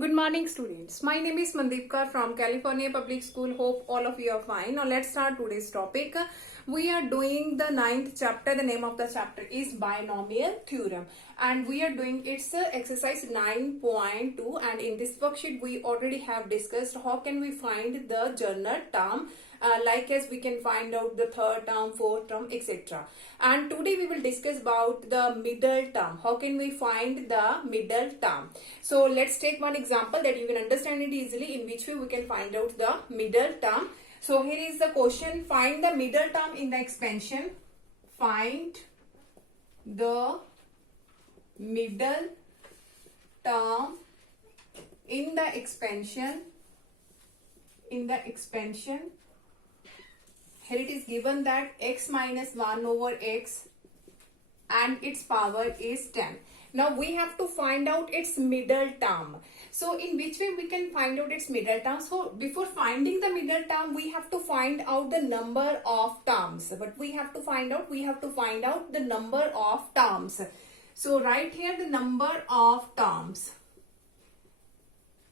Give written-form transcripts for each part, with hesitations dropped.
Good morning, students. My name is Mandeepkar from California Public School. Hope all of you are fine. Now let's start today's topic. We are doing the 9th chapter. The name of the chapter is Binomial Theorem, and we are doing its exercise 9.2. And in this worksheet, we already have discussed how can we find the journal term. Like as we can find out the third term, fourth term, etc. And today we will discuss about the middle term. How can we find the middle term? So let's take one example that you can understand it easily, in which way we can find out the middle term. So here is the question: find the middle term in the expansion. Find the middle term in the expansion. Here it is given that x minus 1 over x and its power is 10. Now we have to find out its middle term. So in which way we can find out its middle term? So before finding the middle term, we have to find out the number of terms. But we have to find out the number of terms. So right here the number of terms,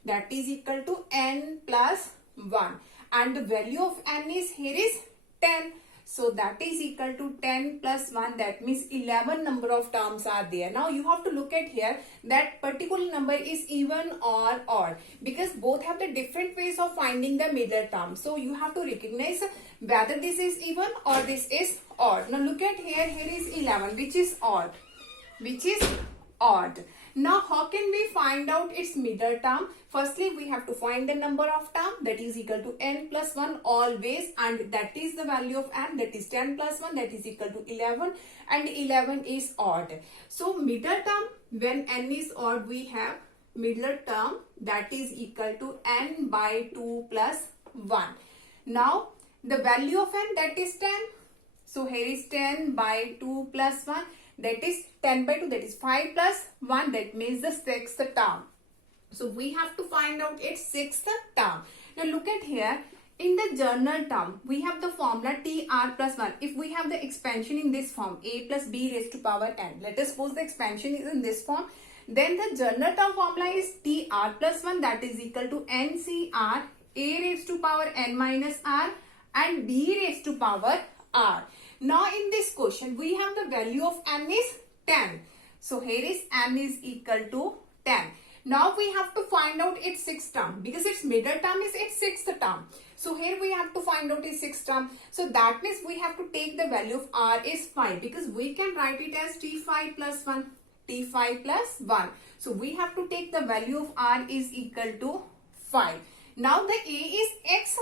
that is equal to n plus 1. And the value of n is here is 10. So that is equal to 10 plus 1. That means 11 number of terms are there. Now you have to look at here that particular number is even or odd, because both have the different ways of finding the middle term. So you have to recognize whether this is even or this is odd. Now look at here. Here is 11, which is odd. Now how can we find out its middle term? Firstly, we have to find the number of term, that is equal to n plus 1 always, and that is the value of n, that is 10 plus 1, that is equal to 11, and 11 is odd. So middle term, when n is odd, we have middle term that is equal to n by 2 plus 1. Now the value of n, that is 10. So here is 10 by 2 plus 1. That is 10 by 2, that is 5 plus 1, that means the 6th term. So we have to find out its 6th term. Now look at here, in the journal term, we have the formula tr plus 1. If we have the expansion in this form, a plus b raised to power n. Let us suppose the expansion is in this form. Then the journal term formula is tr plus 1, that is equal to ncr, a raised to power n minus r and b raised to power r. Now in this question, we have the value of n is 10. So here is n is equal to 10. Now we have to find out its 6th term, because its middle term is its 6th term. So here we have to find out its 6th term. So that means we have to take the value of r is 5, because we can write it as t5 plus 1. t5 plus 1. So we have to take the value of r is equal to 5. Now the a is x.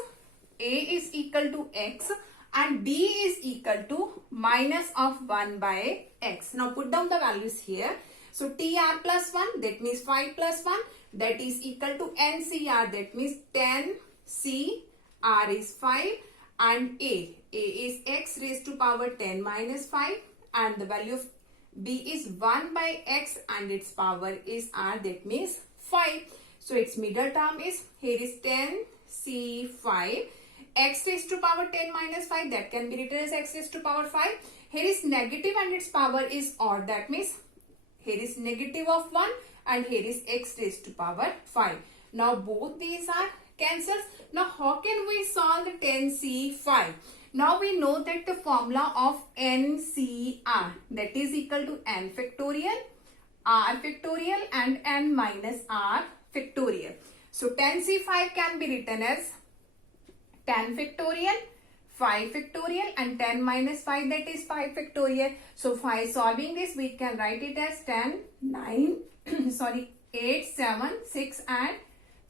A is equal to x. And b is equal to minus of 1 by x. Now put down the values here. So tr plus 1, that means 5 plus 1, that is equal to ncr, that means 10 c, r is 5, and a is x raised to power 10 minus 5, and the value of b is 1 by x and its power is r, that means 5. So its middle term is, here is 10 c 5. X raised to power 10 minus 5, that can be written as x raised to power 5. Here is negative and its power is odd. That means here is negative of 1 and here is x raised to power 5. Now both these are cancels. Now how can we solve the 10c5? Now we know that the formula of ncr, that is equal to n factorial, r factorial and n minus r factorial. So 10c5 can be written as 10 factorial, 5 factorial and 10 minus 5, that is 5 factorial. So by solving this, we can write it as 10, 9, 8, 7, 6 and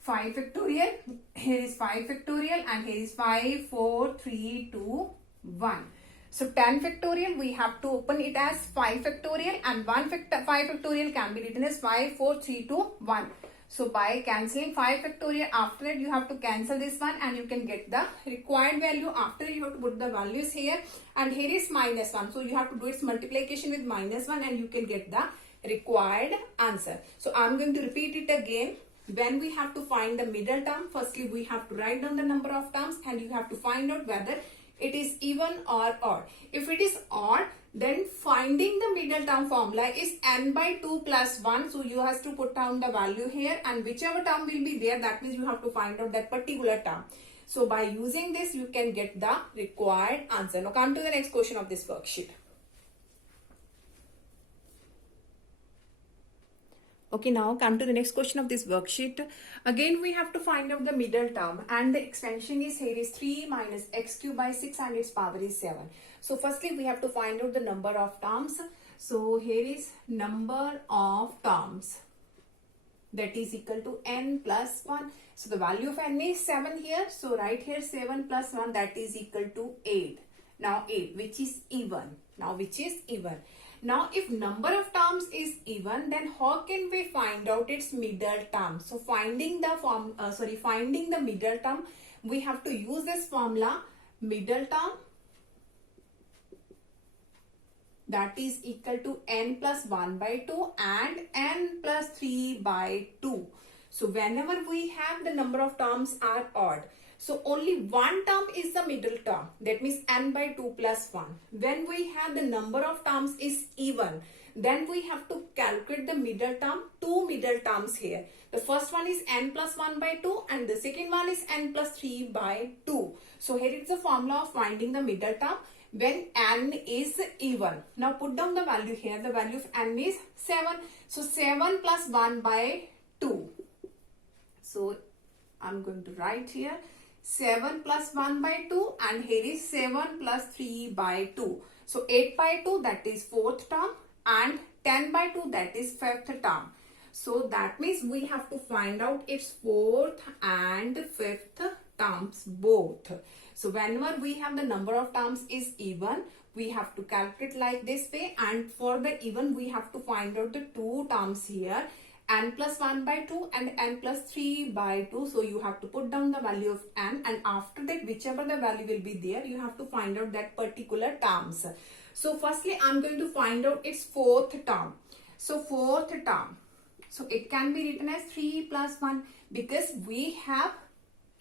5 factorial. Here is 5 factorial and here is 5, 4, 3, 2, 1. So 10 factorial, we have to open it as 5 factorial and 5 factorial can be written as 5, 4, 3, 2, 1. So by cancelling 5 factorial, after that you have to cancel this one and you can get the required value. After you have to put the values here, and here is minus 1. So you have to do its multiplication with minus 1 and you can get the required answer. So I am going to repeat it again. When we have to find the middle term, firstly we have to write down the number of terms and you have to find out whether it is even or odd. If it is odd, Then finding the middle term formula is n by 2 plus 1. So you have to put down the value here, and whichever term will be there, that means you have to find out that particular term. So by using this, you can get the required answer. Now come to the next question of this worksheet. Okay, now come to the next question of this worksheet. Again, we have to find out the middle term, and the expansion is here is 3 minus x cube by 6 and its power is 7. So firstly, we have to find out the number of terms. So here is number of terms, that is equal to n plus 1. So the value of n is 7 here. So right here 7 plus 1, that is equal to 8. Now 8, which is even. Now if number of terms is even, then how can we find out its middle term? So finding the middle term, we have to use this formula, middle term, that is equal to n plus 1 by 2 and n plus 3 by 2. So whenever we have the number of terms are odd, so only one term is the middle term, that means n by 2 plus 1. When we have the number of terms is even, then we have to calculate the middle term, two middle terms here. The first one is n plus 1 by 2 and the second one is n plus 3 by 2. So here is the formula of finding the middle term when n is even. Now put down the value here. The value of n is 7. So 7 plus 1 by 2. So I'm going to write here 7 plus 1 by 2 and here is 7 plus 3 by 2. So 8 by 2, that is 4th term, and 10 by 2, that is 5th term. So that means we have to find out its 4th and 5th terms both. So whenever we have the number of terms is even, we have to calculate like this way, and for the even we have to find out the two terms here, n plus 1 by 2 and n plus 3 by 2. So you have to put down the value of n, and after that whichever the value will be there, you have to find out that particular terms. So firstly, I'm going to find out its 4th term. So 4th term, so it can be written as 3 plus 1 because we have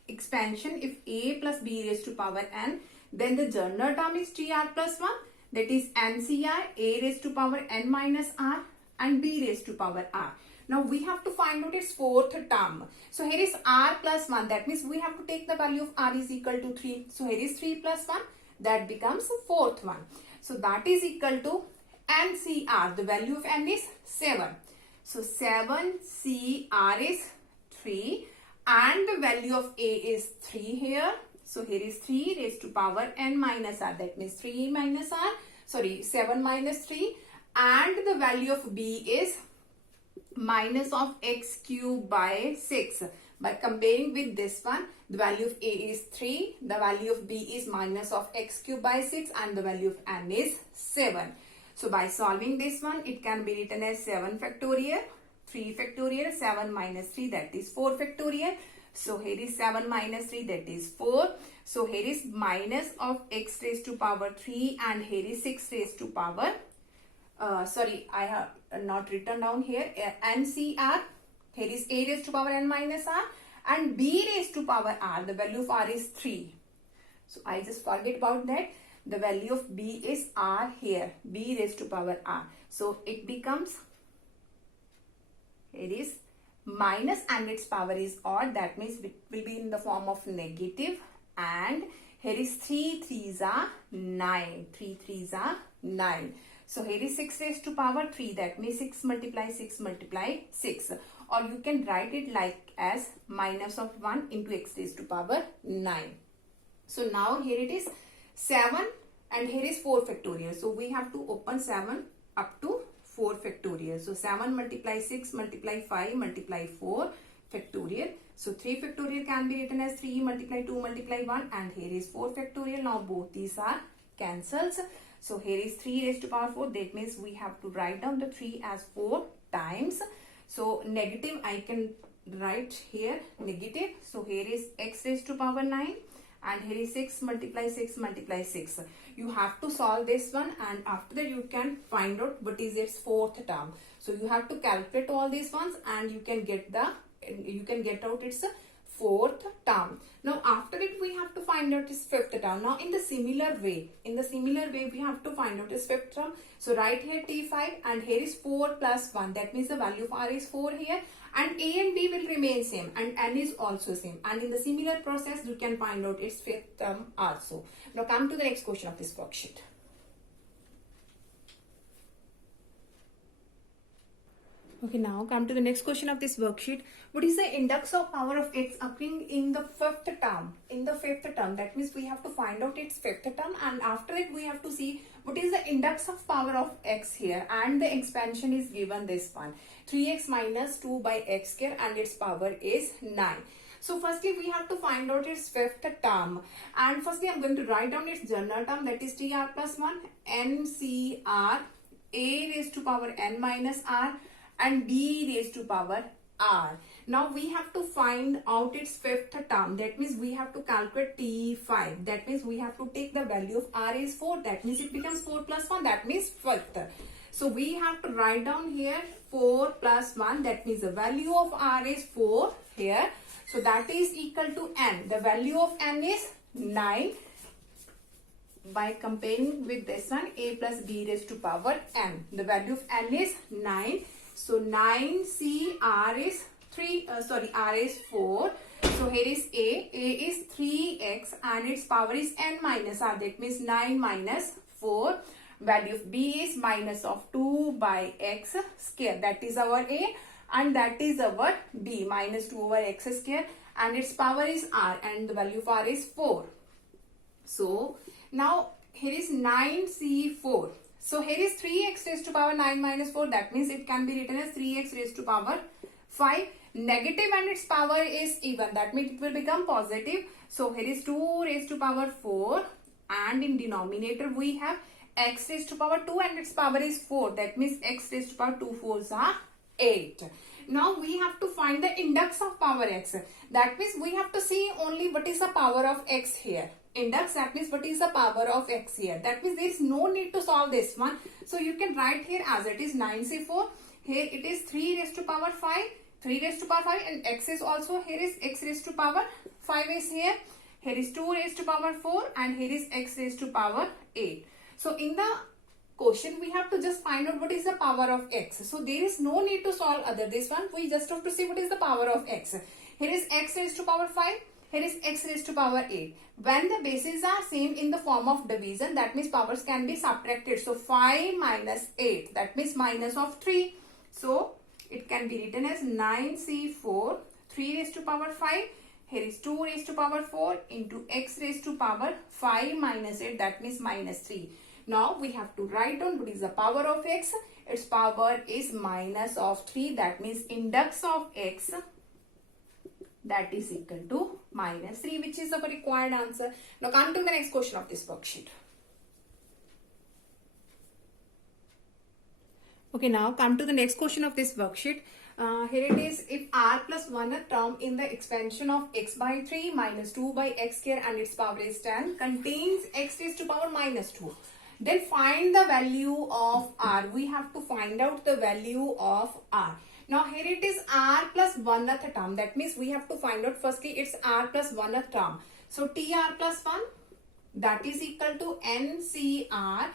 expansion if a plus b raised to power n, then the general term is 3r plus 1, that is NCR, a raised to power n minus r and b raised to power r. Now we have to find out its 4th term. So here is r plus 1, that means we have to take the value of r is equal to 3. So here is 3 plus 1, that becomes 4th one. So that is equal to NCR, the value of n is 7. So 7CR is 3 and the value of a is 3 here. So here is 3 raised to power n minus r, that means 7 minus 3, and the value of b is minus of x cube by 6. By comparing with this one, the value of a is 3, the value of b is minus of x cube by 6 and the value of n is 7. So by solving this one, it can be written as 7 factorial, 3 factorial, 7 minus 3, that is 4 factorial. So here is 7 minus 3, that is 4. So here is minus of x raised to power 3 and here is 6 raised to power, I have not written down here, NCR. Here is a raised to power n minus r and b raised to power r. The value of r is 3. So I just forget about that. The value of b is r here, b raised to power r. So it becomes, it is minus and its power is odd, that means it will be in the form of negative, and here is 3 3s are 9, 3 3s are 9. So here is 6 raised to power 3, that means 6 multiply 6 multiply 6, or you can write it like as minus of 1 into x raised to power 9. So now here it is 7 and here is 4 factorial. So we have to open 7 up to 4 factorial. So 7 multiply 6 multiply 5 multiply 4 factorial. So 3 factorial can be written as 3 multiply 2 multiply 1 and here is 4 factorial. Now both these are cancels. So here is 3 raised to power 4. That means we have to write down the 3 as 4 times. So negative I can write here negative. So here is x raised to power 9 and here is 6 multiply 6 multiply 6. You have to solve this one and after that you can find out what is its 4th term. So you have to calculate all these ones and you can get out its fourth term. Now after it we have to find out its fifth term. Now in the similar way we have to find out its fifth term. So write here t5 and here is 4 plus 1. That means the value of r is 4 here, and a and b will remain same and n is also same. And in the similar process you can find out its fifth term also. Now come to the next question of this worksheet. Okay, now come to the next question of this worksheet. What is the index of power of x occurring in the fifth term? In the fifth term, that means we have to find out its fifth term, and after it we have to see what is the index of power of x here, and the expansion is given this one, 3x minus 2 by x square, and its power is 9. So firstly we have to find out its fifth term, and firstly I'm going to write down its general term, that is tr plus 1 ncr a raised to power n minus r and b raised to power r. Now we have to find out its fifth term. That means we have to calculate t5. That means we have to take the value of r is 4. That means it becomes 4 plus 1. That means fifth. So we have to write down here 4 plus 1. That means the value of r is 4 here. So that is equal to n. The value of n is 9. By comparing with this one, a plus b raised to power n. The value of n is 9. So 9cr is r is 4. So here is a is 3x and its power is n minus r. That means 9 minus 4. Value of b is minus of 2 by x square. That is our a, and that is our b, minus 2 over x square, and its power is r, and the value of r is 4. So now here is 9c4. So here is 3x raised to power 9 minus 4. That means it can be written as 3x raised to power 5. Negative and its power is even. That means it will become positive. So here is 2 raised to power 4. And in denominator we have x raised to power 2 and its power is 4. That means x raised to power 2 4s are 8. Now we have to find the index of power x. That means we have to see only what is the power of x here. Index, that means what is the power of x here. That means there is no need to solve this one. So you can write here as it is 9c4. Here it is 3 raised to power 5. 3 raised to power 5, and x is also, here is x raised to power 5 is here. Here is 2 raised to power 4, and here is x raised to power 8. So in the question we have to just find out what is the power of x. So there is no need to solve other this one. We just have to see what is the power of x. Here is x raised to power 5. Here is x raised to power 8. When the bases are same in the form of division, that means powers can be subtracted. So 5 minus 8, that means minus of 3. So it can be written as 9c4, 3 raised to power 5. Here is 2 raised to power 4 into x raised to power 5 minus 8, that means minus 3. Now we have to write down what is the power of x. Its power is minus of 3. That means index of x, that is equal to minus 3, which is our required answer. Now come to the next question of this worksheet. Okay, now come to the next question of this worksheet. Here it is, if r plus 1 term in the expansion of x by 3 minus 2 by x square and its power is 10 contains x raised to power minus 2. Then find the value of r. We have to find out the value of r. Now here it is r plus 1th term. That means we have to find out firstly it's r plus 1th term. So tr plus 1, that is equal to ncr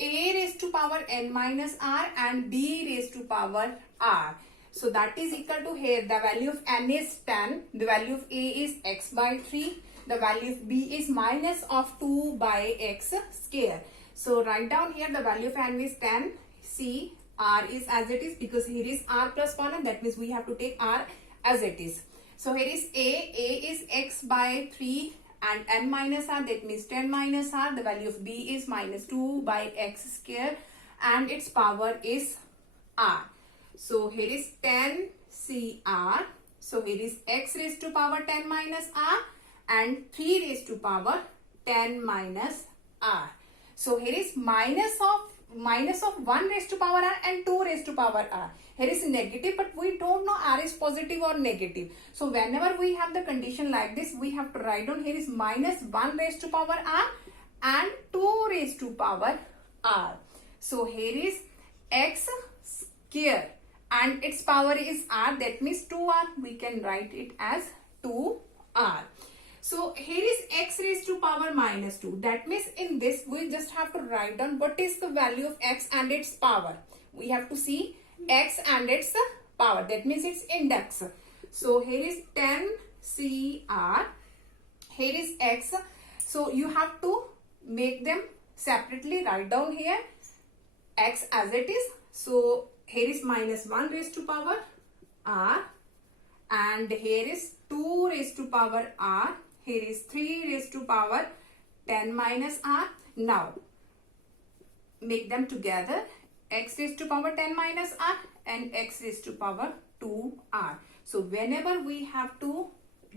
a raised to power n minus r and b raised to power r. So that is equal to, here the value of n is 10, the value of a is x by 3, the value of b is minus of 2 by x square. So write down here the value of n is 10, c, r is as it is because here is r plus 1 and that means we have to take r as it is. So here is a is x by 3 and n minus r, that means 10 minus r, the value of b is minus 2 by x square and its power is r. So here is 10 cr, so here is x raised to power 10 minus r and 3 raised to power 10 minus r. So here is minus of 1 raised to power r and 2 raised to power r. Here is negative, but we don't know r is positive or negative. So whenever we have the condition like this, we have to write down here is minus 1 raised to power r and 2 raised to power r. So here is x square and its power is r, that means 2r. We can write it as 2r. So here is x raised to power minus 2. That means in this we just have to write down what is the value of x and its power. We have to see x and its power. That means its index. So here is 10cr. Here is x. So you have to make them separately. Write down here x as it is. So here is minus 1 raised to power r. And here is 2 raised to power r. Here is 3 raised to power 10 minus r. Now, make them together. X raised to power 10 minus r and x raised to power 2r. So, whenever we have to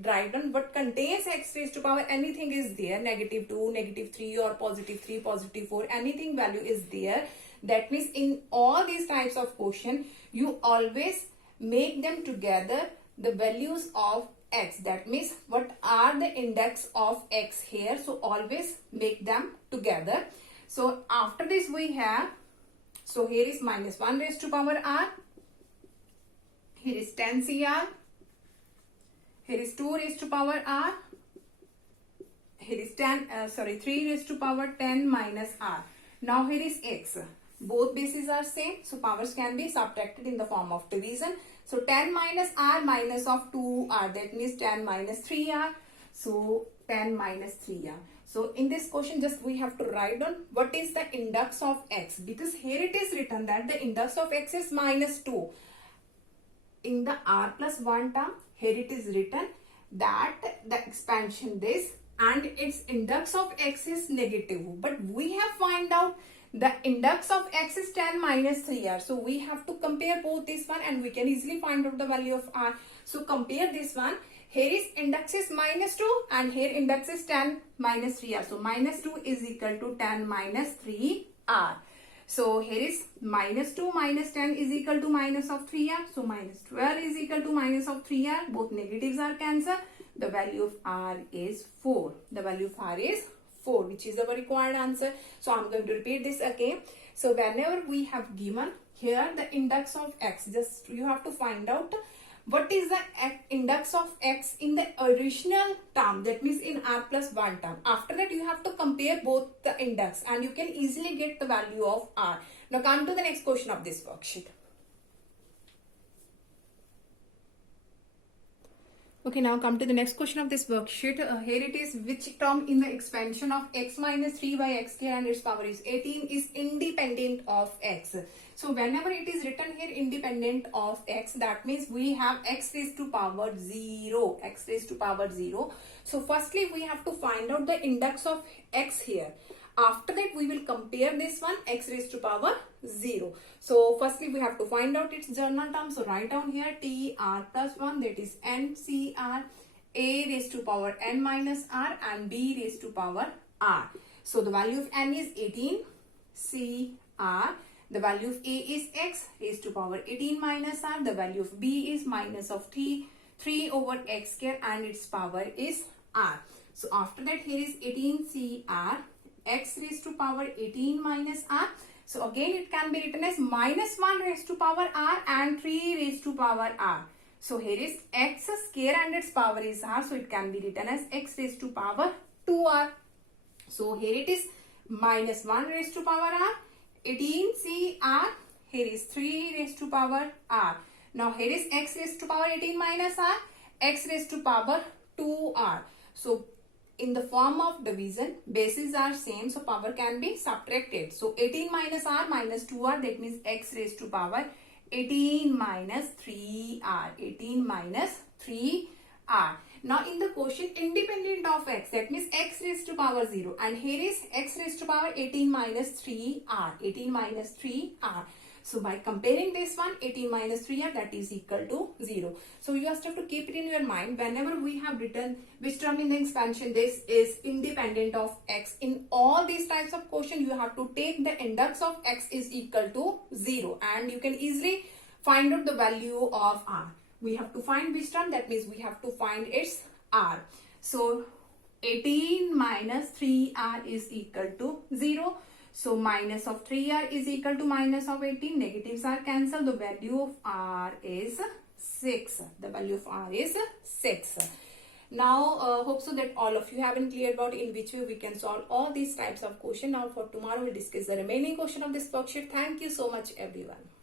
write down what contains x raised to power, anything is there, negative 2, negative 3 or positive 3, positive 4, anything value is there. That means in all these types of question, you always make them together the values of x. That means what are the index of x here. So always make them together. So after this we have, so here is minus 1 raised to power r. Here is 10cr. Here is 2 raised to power r. Here is 3 raised to power 10 minus r. Now here is x. Both bases are same. So powers can be subtracted in the form of division. So 10 minus r minus of 2r, that means 10 minus 3r. So 10 minus 3r. So in this question just we have to write down what is the index of x, because here it is written that the index of x is minus 2. In the r plus 1 term, here it is written that the expansion this and its index of x is negative. But we have find out the index of x is 10 minus 3r. So we have to compare both this one and we can easily find out the value of r. So compare this one. Here is index is minus 2 and here index is 10 minus 3r. So minus 2 is equal to 10 minus 3r. So here is minus 2 minus 10 is equal to minus of 3r. So minus 12 is equal to minus of 3r. Both negatives are cancelled. The value of r is 4. The value of r is 4, which is our required answer. So I'm going to repeat this again. So whenever we have given here the index of x, just you have to find out what is the index of x in the original term, that means in r plus 1 term. After that you have to compare both the index and you can easily get the value of r. Now come to the next question of this worksheet. Okay, now come to the next question of this worksheet. Here it is, which term in the expansion of x minus 3 by x square and its power is 18 is independent of x. So whenever it is written here independent of x, that means we have x raised to power 0. X raised to power 0. So firstly we have to find out the index of x here. After that we will compare this one, x raised to power 0. So firstly we have to find out its journal term. So write down here tr plus 1, that is ncr, a raised to power n minus r and b raised to power r. So the value of n is 18 cr. The value of a is x raised to power 18 minus r. The value of b is minus of 3 over x square and its power is r. So after that here is 18 cr, x raised to power 18 minus r. So again it can be written as minus 1 raised to power r and 3 raised to power r. So here is x square and its power is r. So it can be written as x raised to power 2r. So here it is minus 1 raised to power r, 18 cr, here is 3 raised to power r. Now here is x raised to power 18 minus r, x raised to power 2r. So in the form of division, bases are same, so power can be subtracted. So 18 minus r minus 2r, that means x raised to power 18 minus 3r. 18 minus 3r. Now in the question independent of x, that means x raised to power 0, and here is x raised to power 18 minus 3r. 18 minus 3r. So by comparing this one, 18 minus 3r, that is equal to 0. So you just have to keep it in your mind whenever we have written which term in the expansion this is independent of x. In all these types of question, you have to take the index of x is equal to 0 and you can easily find out the value of r. We have to find which term, that means we have to find its r. So 18 minus 3r is equal to 0. So minus of 3r is equal to minus of 18. Negatives are cancelled. The value of r is 6. The value of r is 6. Now hope so that all of you have been clear about in which way we can solve all these types of question. Now for tomorrow we'll discuss the remaining question of this worksheet. Thank you so much everyone.